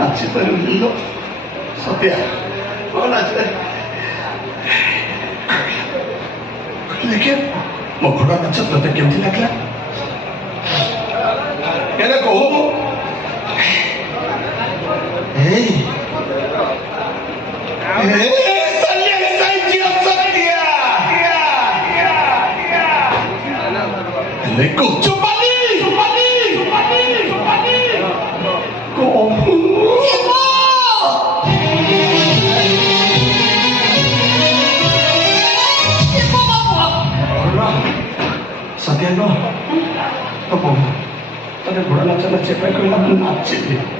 नाची पारिल सत्या नाच लेकिन मो घोड़ा नाच तोते केमती लगला कहले कहू सत्या तो घोड़ा नाच नाचे कहला नाचे